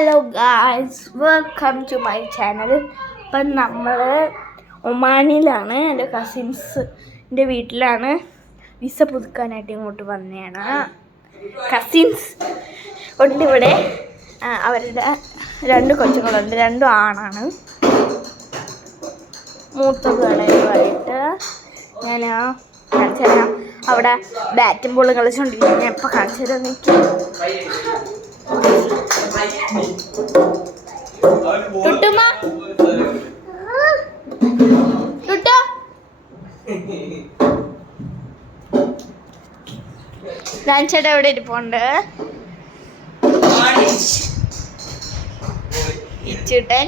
Hello guys, welcome to my channel. ഇപ്പം നമ്മൾ ഒമാനിലാണ്. എൻ്റെ കസിൻസിൻ്റെ വീട്ടിലാണ്. വിസ പുതുക്കാനായിട്ട് ഇങ്ങോട്ട് വന്നതാണ്. കസിൻസ് ഉണ്ട് ഇവിടെ. അവരുടെ രണ്ട് കൊച്ചുങ്ങളുണ്ട്, രണ്ടും ആണാണ്. മൂത്തത് ഇളയതുമായിട്ട് ഞാൻ കാണിച്ചു തരാം. അവിടെ ബാറ്റും ബോളും കളിച്ചുകൊണ്ടിരിക്കും. ഞാൻ ഇപ്പോൾ കാണിച്ചു തരാം. ടുട്ടുമ്മ ടുട്ടു ലാൻചേട്ടൻ എവിടെ ഇരിപ്പുണ്ട്? ഇച്ചൂട്ടൻ,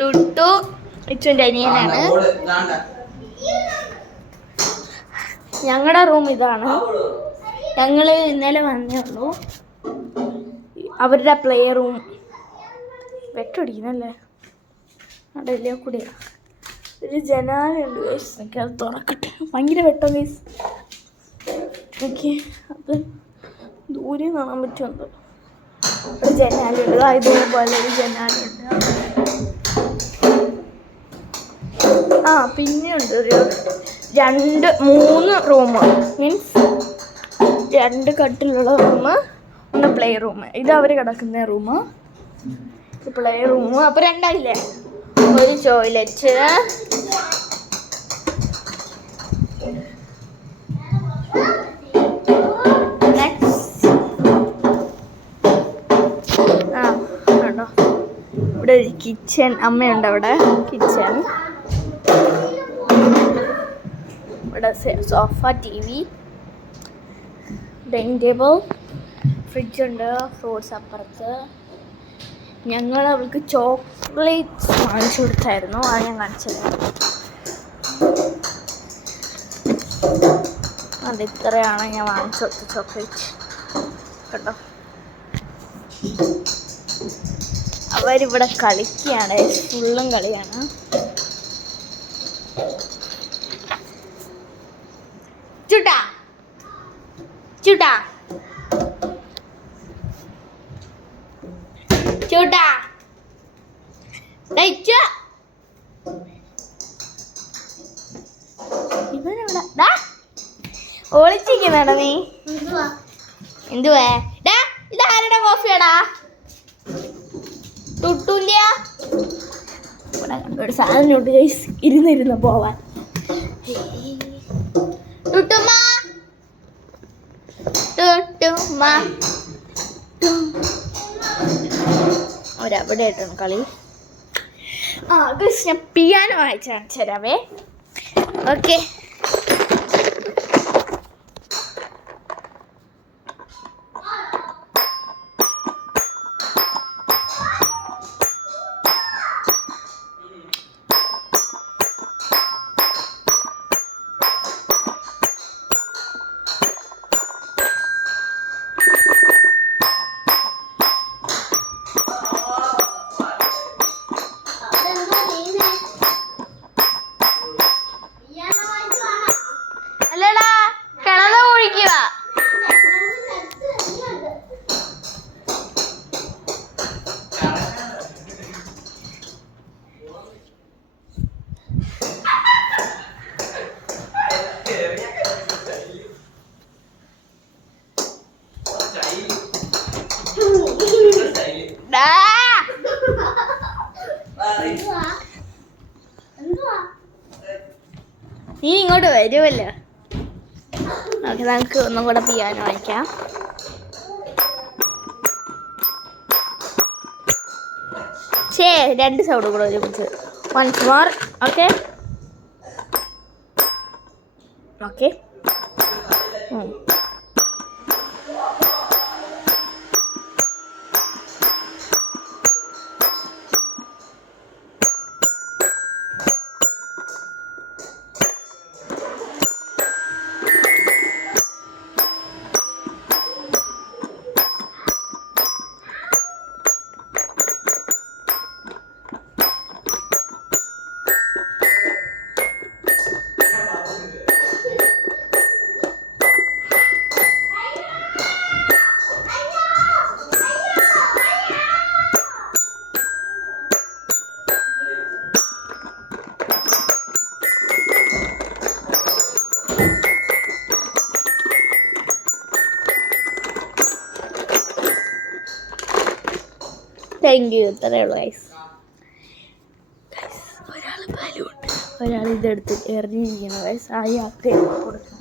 ടുട്ടു ഇച്ചുവിൻ്റെ അനിയനാണ്. ഞങ്ങളുടെ റൂം ഇതാണ്. ഞങ്ങൾ ഇന്നലെ വന്നേ ഉള്ളൂ. അവരുടെ പ്ലേ റൂം വെട്ടടിക്കുന്നല്ലേ, അവിടെ ഇല്ല കൂടിയാ. ഒരു ജനാലുണ്ട് ഗൈസ്, എനിക്ക് അത് തുറക്കട്ടെ. ഭയങ്കര വെട്ടം ഗൈസ്. ഓക്കെ, അത് ദൂരെ കാണാൻ പറ്റുന്നുണ്ട്. ഒരു ജനാലുണ്ട്, ഇതേപോലെ ഒരു ജനാലുണ്ട്. പിന്നെയുണ്ട് ഒരു 2-3 റൂം, മീൻസ് 2 കട്ടിലുള്ള റൂം, ഒന്ന് പ്ലേ റൂം. ഇത് അവർ കിടക്കുന്ന റൂം, പ്ലേ റൂം. അപ്പോൾ 2 ആയില്ലേ. ഒരു ടോയ്ലറ്റ്, കണ്ടോ ഇവിടെ ഒരു കിച്ചൺ. അമ്മയുണ്ട് അവിടെ. കിച്ചൺ, ഇവിടെ sofa, TV, dining table, fridge ഉണ്ട്, ഫ്രൂട്ട്സ് അപ്പുറത്ത്. ഞങ്ങൾ അവൾക്ക് ചോക്ലേറ്റ്സ് വാങ്ങിച്ചു കൊടുത്തായിരുന്നു, അത് ഞാൻ കാണിച്ചത്. അത് ഇത്രയാണ് ഞാൻ വാങ്ങിച്ചു കൊടുത്ത ചോക്ലേറ്റ്. കേട്ടോ, അവരിവിടെ കളിക്കുകയാണ്, ഫുള്ളും കളിയാണ്. ചൂട്ടാ ചൂട്ടാ ചൂട്ടാ ഇവനെവിടെ ഒളിച്ചിരിക്കുന്നാടാ നീ? എന്തുവേ? ഇതാരുടെ കോഫിയാടാ? ടുട്ടൂല്ല ഇവിടെ ഒരു സാധനം ഇരുന്നിരുന്ന് പോവാൻ. ടുട്ടുമ്മ ടുട്ടുമ്മ അവരവിടെ ആയിട്ടാണ് കളി. ഞാൻ പിയാനോ വായിച്ച് കാണിച്ചു തരാവേ. ഓക്കെ, നീ ഇങ്ങോട്ട് വരുമല്ലോ. ഓക്കെ, നമുക്ക് ഒന്നും കൂടെ പിയാനോ വായിക്കാം. ശേ, 2 സൗണ്ട് കൂടെ ഒരുമിച്ച്. Once more. Okay okay. Thank you. ഇത്രയേ ഉള്ളൂ ഗൈസ്. ഒരാൾ ബലൂൺ, ഒരാൾ ഇതെടുത്ത് എറിഞ്ഞിരിക്കണം ഗൈസ്. അയാൾക്ക് കൊടുക്കണം.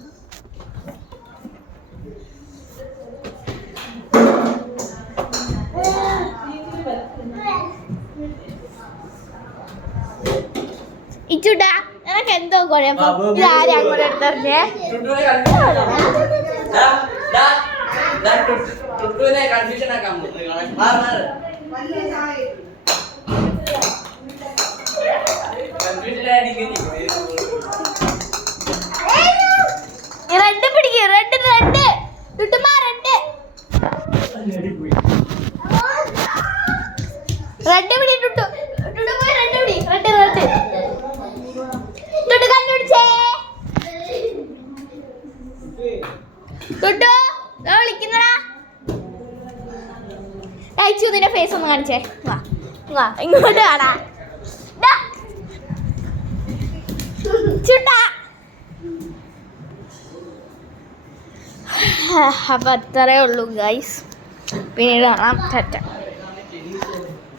ഇച്ചുട്ടാ എനക്ക് എന്തോ കുഴപ്പം. ഇതാരാ അങ്ങോട്ട് എടുത്തറിഞ്ഞേ? റെഡ് പിടിക്കും. റെഡ് റെഡ് ടുട്ടുമാ റെഡ് റെഡ് പിടി. ടുട്ടു ടുട്ടു പോയി റെഡ് പിടി. റെഡ് റെഡ് ടുട്ടു കണ്ടുപിടിച്ചേ. ടുട്ടു വിളിക്കുന്നടാ. അയച്ചു നിന്റെ ഫേസ് ഒന്ന് കാണിച്ചേ. വാ വാ ഇങ്ങോട്ട് വാടാ. ചുട്ടാ. അപ്പം അത്രേ ഉള്ളൂ ഗൈസ്. പിന്നീട് കാണാം. ടാറ്റ.